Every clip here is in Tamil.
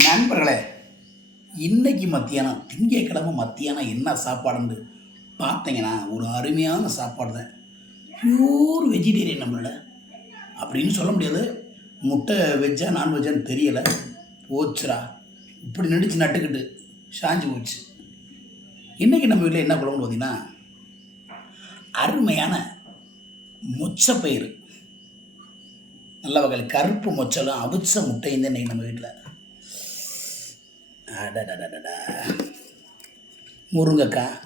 நண்பர்களே, இன்னைக்கு மத்தியானம் திங்கட்கிழமை மத்தியானம் என்ன சாப்பாடுன்னு பார்த்தீங்கன்னா ஒரு அருமையான சாப்பாடு தான். பியூர் வெஜிடேரியன் நம்மள அப்படின்னு சொல்ல முடியாது. முட்டை வெஜ்ஜா நான்வெஜ்ஜான்னு தெரியலை. போச்சுரா இப்படி நடிச்சு நட்டுக்கிட்டு சாஞ்சு போச்சு. இன்றைக்கி நம்ம வீட்டில் என்ன குழம்புன்னு பார்த்தீங்கன்னா அருமையான மொச்சப்பயிறு, நல்ல வகையில் கருப்பு மொச்சலும் அவிச்ச முட்டையும் தான் இன்றைக்கி நம்ம வீட்டில். அடடடடா, முருங்கைக்காய்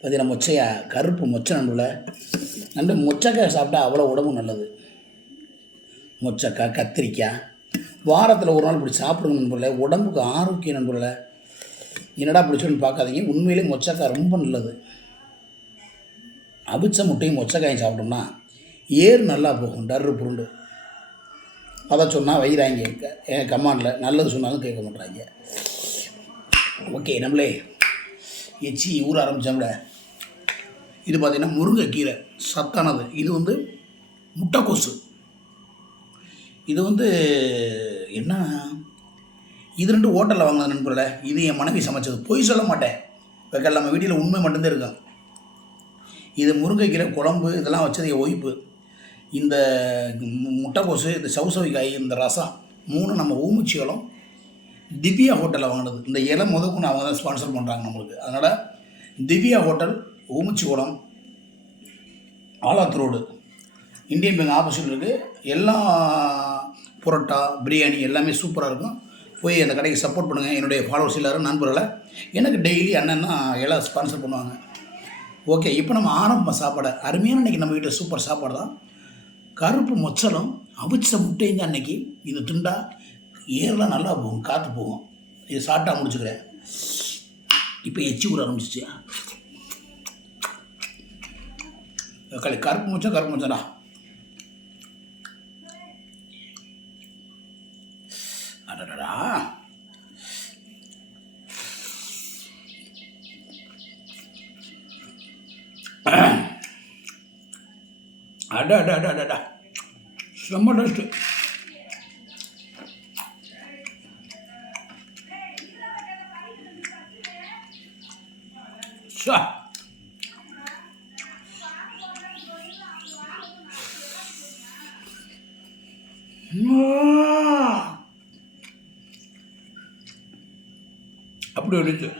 பார்த்தீங்கன்னா மொச்சையா, கருப்பு மொச்சை நண்டு மொச்சக்காய் சாப்பிட்டா அவ்வளோ உடம்பு நல்லது. மொச்சக்காய், கத்திரிக்காய் வாரத்தில் ஒரு நாள் இப்படி சாப்பிடுங்க நண்பர்களே, உடம்புக்கு ஆரோக்கியம் நண்பர்களே. என்னடா பிடிச்சோன்னு பார்க்காதீங்க, உண்மையிலே மொச்சக்காய் ரொம்ப நல்லது. அவிச்ச முட்டையும் மொச்சக்காயும் சாப்பிட்டோம்னா ஏறு நல்லா போகும், டர்ரு புருண்டு. அதை சொன்னால் வைகிறாங்க என் கமாண்டில், நல்லது சொன்னாலும் கேட்க மாட்டாங்க. ஓகே, நம்மளே எச்சி ஊற ஆரம்பித்தோம்ல. இது பார்த்திங்கன்னா முருங்கைக்கீரை, சத்தானது. இது முட்டைக்கோசு. இது என்ன, இது 2 ஹோட்டலில் வாங்கினது நண்பர்களே. இது என் மனைவி சமைச்சது, பொய் சொல்ல மாட்டேன். இப்போ நம்ம வீட்டில் உண்மை மட்டும்தான் இருக்கும். இது முருங்கைக்கீரை குழம்பு இதெல்லாம் வச்சது என் ஒய்ஃபு. இந்த முட்டைக்கோசு, இந்த சவுசவிக்காய், இந்த ரசம் 3 நம்ம ஊமுச்சியோளம் திவ்யா ஹோட்டலில் வாங்கினது. இந்த இலை முதற்கொண்டு அவங்க தான் ஸ்பான்சர் பண்ணுறாங்க நம்மளுக்கு. அதனால் திவ்யா ஹோட்டல், ஊமுச்சியோளம், Alath road, Indian bank opposite இருக்குது. எல்லா புரோட்டா, பிரியாணி எல்லாமே சூப்பராக இருக்கும். போய் அந்த கடைக்கு சப்போர்ட் பண்ணுங்கள். என்னுடைய ஃபாலோவர்ஸ் எல்லோரும் நண்பர்களை எனக்கு டெய்லி அண்ணன்னா எல்லாம் ஸ்பான்சர் பண்ணுவாங்க. ஓகே, இப்போ நம்ம ஆரம்ப சாப்பாடு அருமையான இன்றைக்கி நம்ம வீட்டில் சூப்பர் சாப்பாடு தான். கருப்பு மொச்சலும் அவிச்ச முட்டையும் தான் அன்றைக்கி. இது திண்டா ஏரெலாம் நல்லா போகும், காற்று போகும். இது சாப்பிட்டா முடிச்சுக்கிறேன். இப்போ எச்சி ஊற ஆரம்பிச்சிச்சு. கருப்பு மொச்சடா. அடடா, அடடா, செம்ம டேஸ்ட்டு. அப்படி இருந்துச்சு.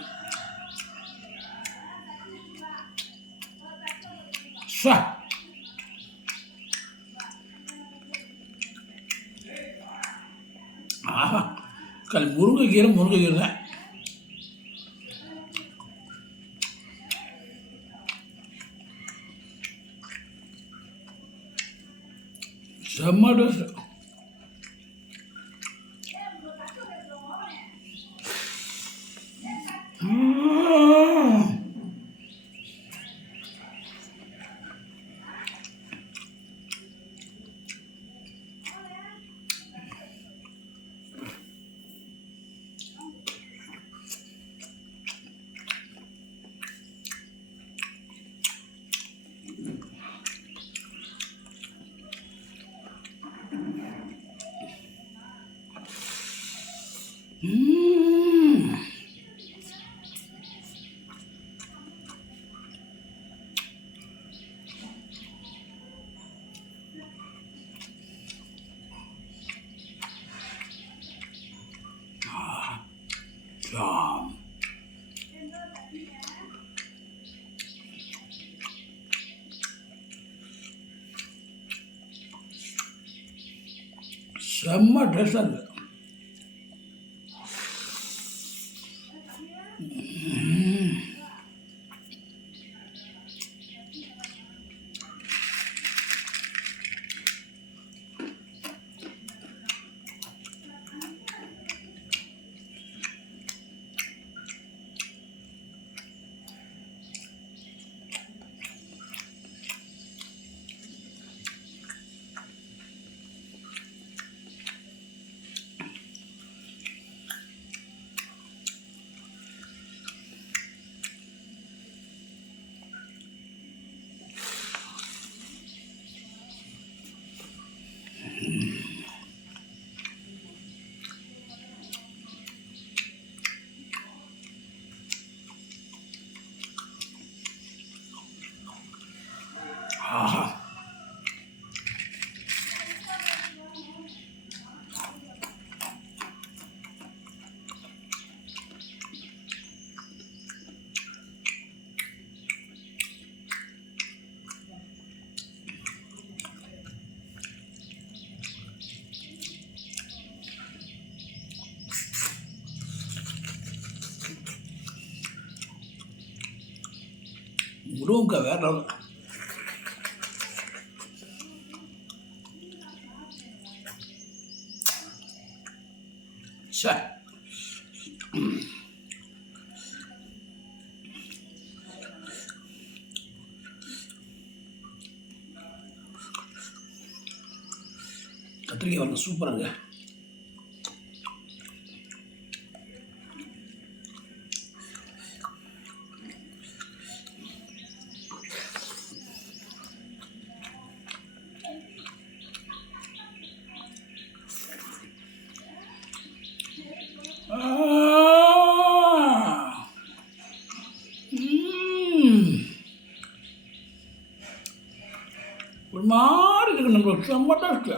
ஆஹா, முருங்கைக்கீரை தான். செம்ம டேஸ்ட். செம்ம டேஸ்டாக இருக்குது. ரூம்க்கா வேற லெவல். சே கத்திரிக்காய் வந்து சூப்பராக இருக்கு. ஒரு மாதிரி இருக்கு, நம்மளுக்கு செம்ம டேஸ்ட்.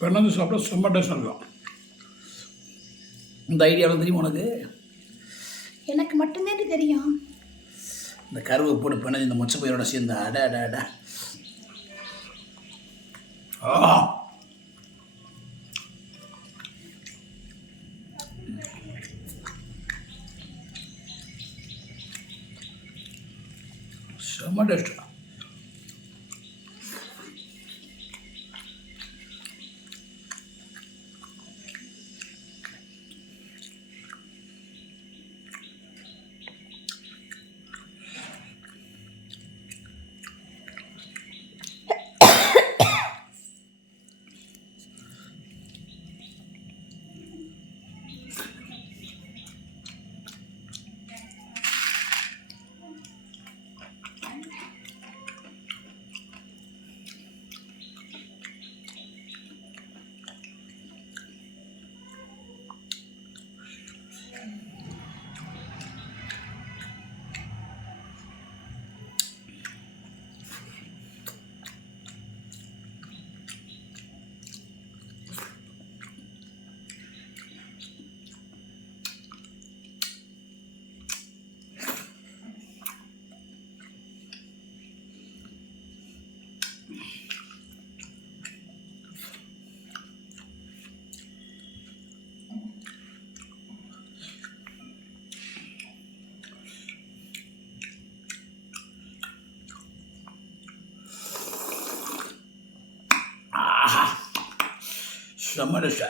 பெண்ணந்து சாப்பிட்டா செம்ம டேஸ்ட் இருக்கும். இந்த ஐடியாவில் தெரியுமா உனக்கு? எனக்கு மட்டும்தான் தெரியும். இந்த கருவை போட்டு பிணைஞ்சு இந்த மொச்சை பயிரோட சேர்ந்து அட அட அட செம்ம டேஸ்ட். செம்ம டேஸ்ட்.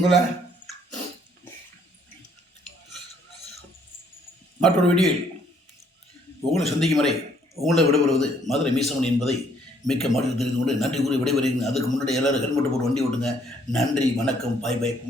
உங்களை மற்றொரு வீடியோவில் உங்களை சந்திக்கும் வரை உங்களை விடைபெறுவது மதுரை மீசமணி என்பதை மிக்க மகிழ்ச்சி தெரிந்து கொண்டு நன்றி கூறி விடைபெறுகிறேன். அதுக்கு முன்னாடி எல்லோரும் ஹெல்மெட் போட்டு வண்டி ஓட்டுங்க. நன்றி, வணக்கம், பாய் பாய்.